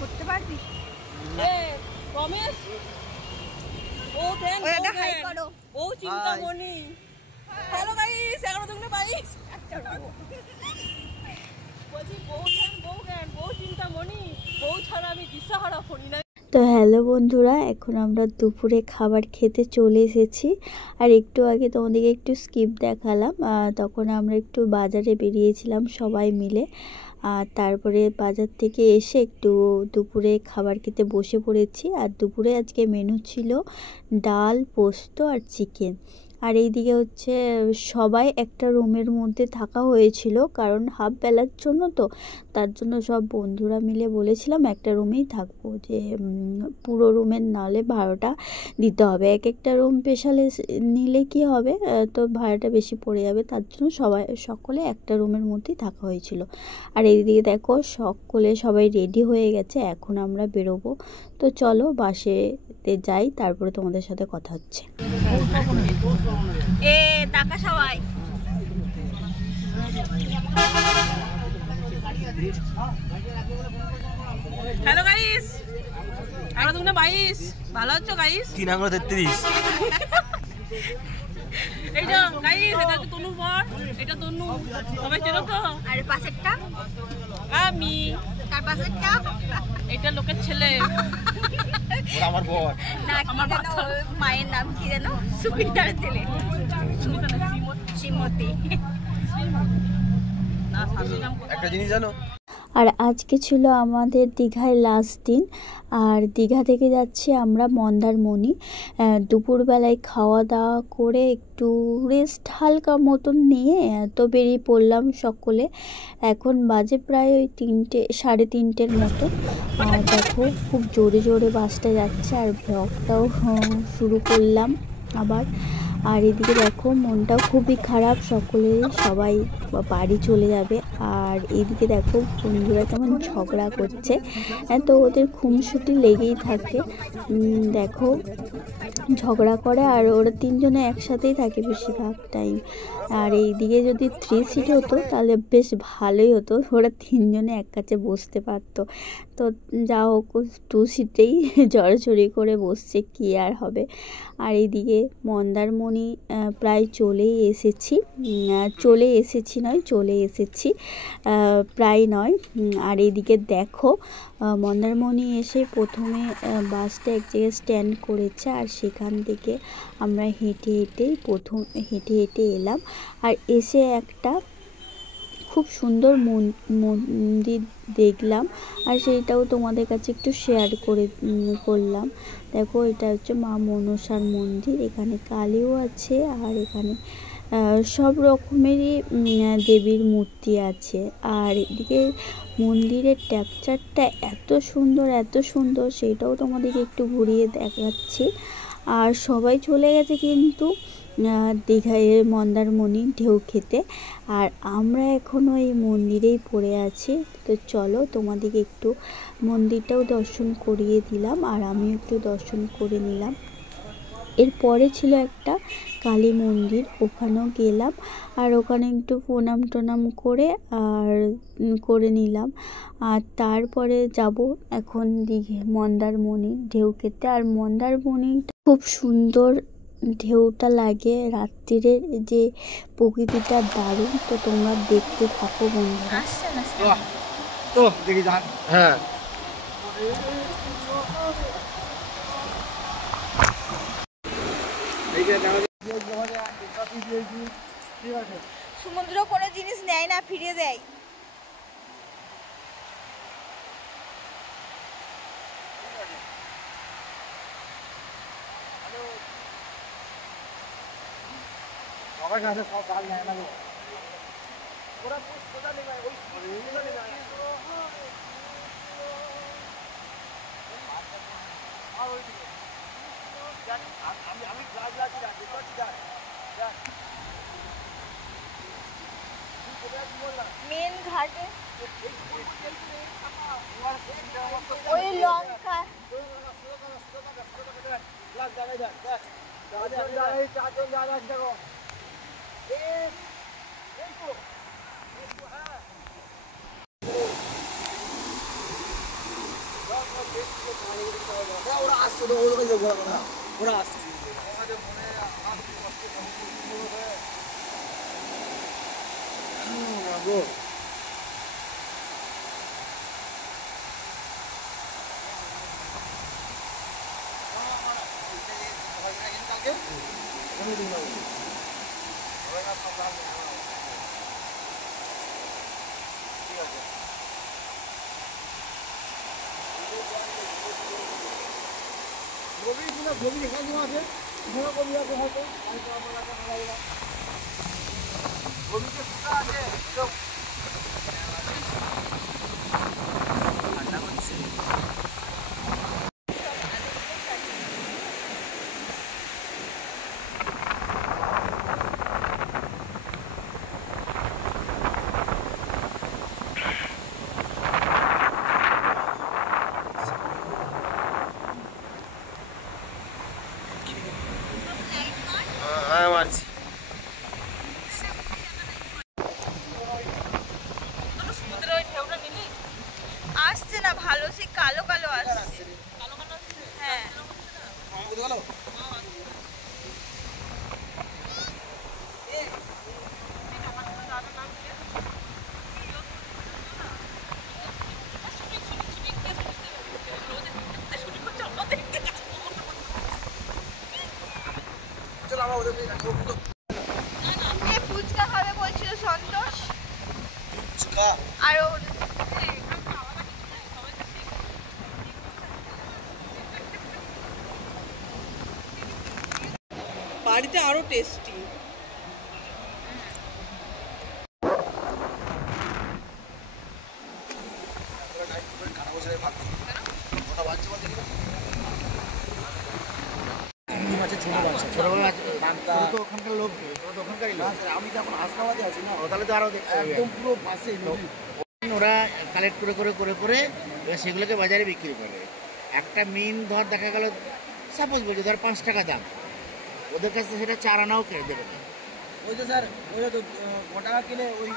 করতে পারবি? রমেশ ও থ্যাঙ্ক ওটা হাই করো। ও চিন্তামণি। হ্যালো গাইস, 11 বলছি বউ জ্ঞান বউ চিন্তামণি, বউ ছাড়া আমি দিশাহারা করি না। তো হ্যালো বন্ধুরা, এখন আমরা দুপুরে খাবার খেতে চলে এসেছি। আর একটু আগে তোমাদেরকে একটু স্কিপ দেখালাম, তখন আমরা একটু বাজারে বেরিয়েছিলাম সবাই মিলে। আর তারপরে বাজার থেকে এসে একটু দুপুরে খাবার খেতে বসে পড়েছি। আর দুপুরে আজকে মেনু ছিল ডাল, পোস্ত আর চিকেন। আর এইদিকে হচ্ছে সবাই একটা রুমের মধ্যে থাকা হয়েছিল, কারণ হাফ বেলার জন্য তো, তার জন্য সব বন্ধুরা মিলে বলেছিলাম একটা রুমেই থাকবো, যে পুরো রুমের নালে ভাড়াটা দিতে হবে। এক একটা রুম স্পেশালে নিলে কি হবে, তো ভাড়াটা বেশি পড়ে যাবে, তার জন্য সকলে একটা রুমের মধ্যেই থাকা হয়েছিল। আর এইদিকে দেখো সবাই রেডি হয়ে গেছে, এখন আমরা বেরোবো। তো চলো বাসেতে যাই, তারপরে তোমাদের সাথে কথা হচ্ছে। টাকা সবাই হ্যালো গাইস, 11 ভালো আছো গাইস? 333 এইটা গাইস, এটা তো তনু বর, এটা তনু, সবাই চেনো তো? আর পাশেরটা আমি, তার পাশেরটা এটা লোকের ছেলে, আমার বর না, আমার মায়ের নাম কি জানো? সুমিতার ছেলে, শ্রীমতী। না শাশুড়ি নাম একটা জিনিস জানো, আর আজকে ছিল আমাদের দীঘায় লাস্ট দিন। আর দীঘা থেকে যাচ্ছি আমরা মন্দারমণি। দুপুরবেলায় খাওয়া দাওয়া করে একটু রেস্ট হালকা মতন নিয়ে তো বেরিয়ে পড়লাম সকলে। এখন বাজে প্রায় ওই 3:30 মতো। দেখো খুব জোরে জোরে বাসটা যাচ্ছে, আর ব্লগটাও শুরু করলাম আবার। আর এদিকে দেখো মনটাও খুবই খারাপ, সবাই বাড়ি চলে যাবে। আর এইদিকে দেখো বন্ধুরা কেমন ঝগড়া করছে, তো ওদের খুনসুটি লেগেই থাকে। দেখো ঝগড়া করে, আর ওরা তিনজনে একসাথেই থাকে বেশিরভাগ টাইম। আর এইদিকে যদি 3 সিট হতো তাহলে বেশ ভালোই হতো, ওরা তিনজনে এক কাছে বসতে পারতো। তো যা হোক 2 সিটেই জড়াজড়ি করে বসছে, কি আর হবে। আর এইদিকে মন্দারমণি প্রায় চলে এসেছি প্রায় নয়। আর এইদিকে দেখো মন্দারমণি এসে প্রথমে বাসটা এক জায়গায় স্ট্যান্ড করেছে, আর সেখান থেকে আমরা হেঁটে হেঁটে এলাম। আর এসে একটা খুব সুন্দর মন্দির দেখলাম, আর সেইটাও তোমাদের কাছে একটু শেয়ার করলাম। দেখো এটা হচ্ছে মা মনসার মন্দির, এখানে কালীও আছে, আর এখানে সব রকমেরই দেবীর মূর্তি আছে। আর এদিকে মন্দিরের টেক্সচারটা এত সুন্দর, সেটাও তোমাদেরকে একটু ঘুরিয়ে দেখাচ্ছি। আর সবাই চলে গেছে কিন্তু দীঘায় মন্দারমণি ঢেউ খেতে, আর আমরা এখনও এই মন্দিরেই পড়ে আছি। তো চলো তোমাদেরকে একটু মন্দিরটাও দর্শন করিয়ে দিলাম, আর আমিও একটু দর্শন করে নিলাম। এরপরে ছিল একটা কালী মন্দির, ওখানেও গেলাম, আর ওখানে একটু প্রণাম করে নিলাম। আর তারপরে যাব এখন মন্দারমণি ঢেউ খেতে। আর মন্দারমণি খুব সুন্দর ঢেউটা লাগে, রাত্রিরের যে প্রকৃতিটা দারুণ। তো তোমরা দেখতে থাকো বন্ধুরা। তো দেখি যান। হ্যাঁ সমুদ্র কোনো জিনিস নেয় না, ফিরিয়ে দেয়। সবার কাছে সব গাল নেয় না, ওরা কোথা নেবে, ওই কোথা নেবে, আর ওইদিকে আমি গ্লাস দেখতে পাচ্ছি। মেন ঘাটে ওই লঙ্কা ওরা আসছে তো ওরা আসছে গোবি এখানে আছে এখানে গোবি আছে হয়তো গোবিতে ফুটা আছে ঠান্ডা করছে মারছি আসছে না ভালো, সেই কালো কালো আসছে। হ্যাঁ ফুচকা খাবে বলছিল সন্তোষ আর বাড়িতে আরো টেস্টি। ওখানকার লোক ওখানকারই লোক আমি তো এখন হাসনাবাদে আছি না তাহলে তো আরো একদম পুরো পাশে ওরা কালেক্ট করে করে করে করে এবার সেগুলোকে বাজারে বিক্রি করে। একটা মিন ধর দেখা গেল সাপোজ বলছি ধর 5 টাকা দাম, ওদের কাছে সেটা 4 আনাও কিনে দেবে না। ওই যে স্যার ওই তো টাকা কিনে ওই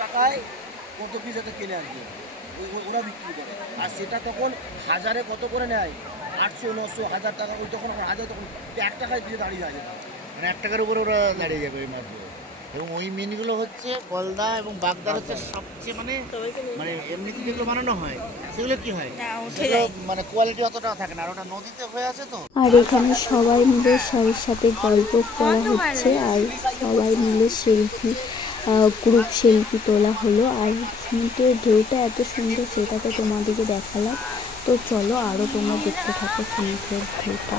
টাকায় কত পিস একটা কিনে আর কি ওরা বিক্রি করে। আর সেটা তখন হাজারে কত করে নেয় 800 900 1000 টাকা। ওই তখন হাজার তখন 1 টাকায় দিয়ে দাঁড়িয়ে যায় মানে 1 টাকার উপরে ওরা দাঁড়িয়ে যাবে ওই মাছগুলো। এবং ওই মিনগুলো হচ্ছে গলদা এবং বাগদার হচ্ছে সবচেয়ে মানে মানে এমনিতে যেগুলো বানানো হয় সেগুলো কি হয় মানে কোয়ালিটি অতটা থাকে না, আর ওটা নদীতে হয়ে আছে তো। আর এখানে সবাই মিলে স্যারের সাথে গল্প করা হচ্ছে আর সবাই মিলে সেলফি গ্রুপ সেলফি তোলা হলো। আর সমুদ্রের ঢেউটা এত সুন্দর সেটা তো তোমাদেরকে দেখালাম। তো চলো আরও তোমরা দেখতে থাকো সমুদ্রের ঢেউটা।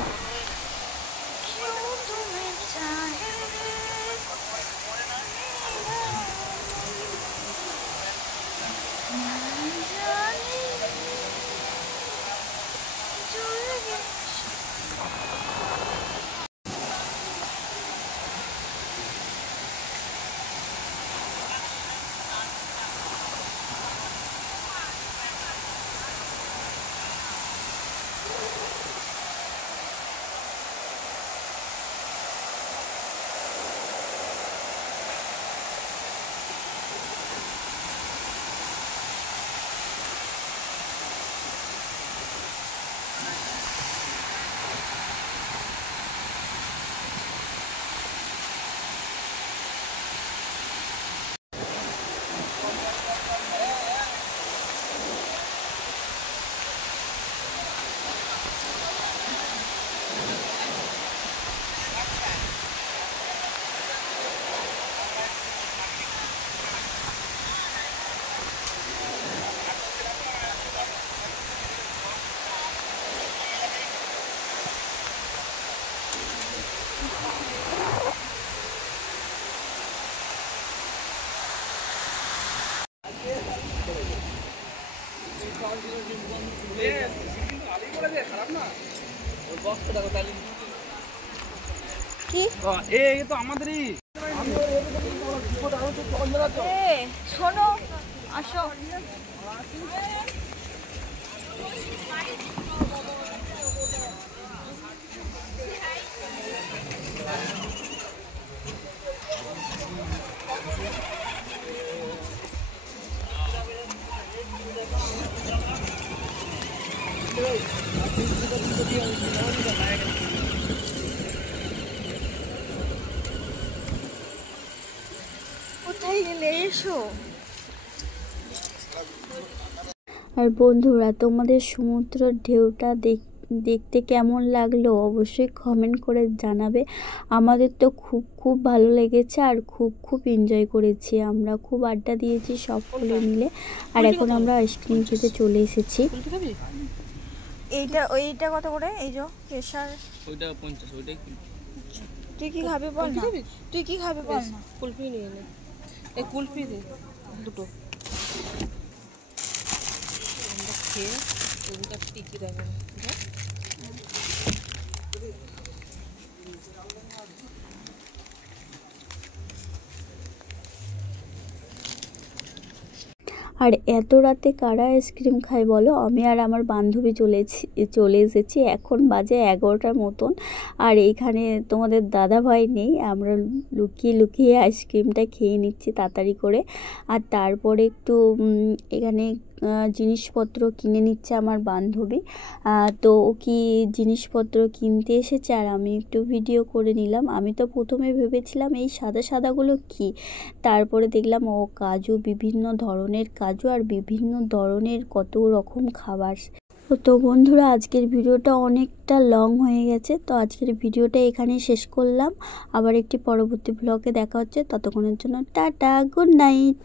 কি এই তো আমাদেরই শোনো আসো কোথায় গেলে এসো। আর বন্ধুরা, তোমাদের সমুদ্রের ঢেউটা দেখতে কেমন লাগলো অবশ্যই কমেন্ট করে জানাবে। আমাদের তো খুব খুব ভালো লেগেছে আর খুব এনজয় করেছি আমরা, খুব আড্ডা দিয়েছি সকলে মিলে। আর এখন আমরা আইসক্রিম খেতে চলে এসেছি। ওইটা কত করে? এই যে কেশর, ওইটা 50, ওইটাই তুই কি খাবি বল না, তুই কি খাবি বল না। কুলফি নিয়ে নে, এই কুলফি দে দুটো, খেয়ে ওইটা টিকি দেবে। আর এত রাতে কারা আইসক্রিম খায় বলো? আমি আর আমার বান্ধবী চলে এসেছি। এখন বাজে 11টার মতন। আর এইখানে তোমাদের দাদা ভাই নেই, আমরা লুকিয়ে আইসক্রিমটা খেয়ে নিচ্ছি তাড়াতাড়ি করে। আর তারপরে একটু এখানে জিনিসপত্র কিনে নিচ্ছে আমার বান্ধবী। তো ও কি জিনিসপত্র কিনতে এসেছে আর আমি একটু ভিডিও করে নিলাম। আমি তো প্রথমে ভেবেছিলাম এই সাদাগুলো কি, তারপরে দেখলাম ও কাজু, বিভিন্ন ধরনের কাজু আর বিভিন্ন ধরনের কত রকম খাবার। তো বন্ধুরা, আজকের ভিডিওটা অনেকটা লং হয়ে গেছে, তো আজকের ভিডিওটা এখানেই শেষ করলাম। আবার একটি পরবর্তী ব্লগে দেখা হচ্ছে, ততক্ষণের জন্য টাটা, গুড নাইট।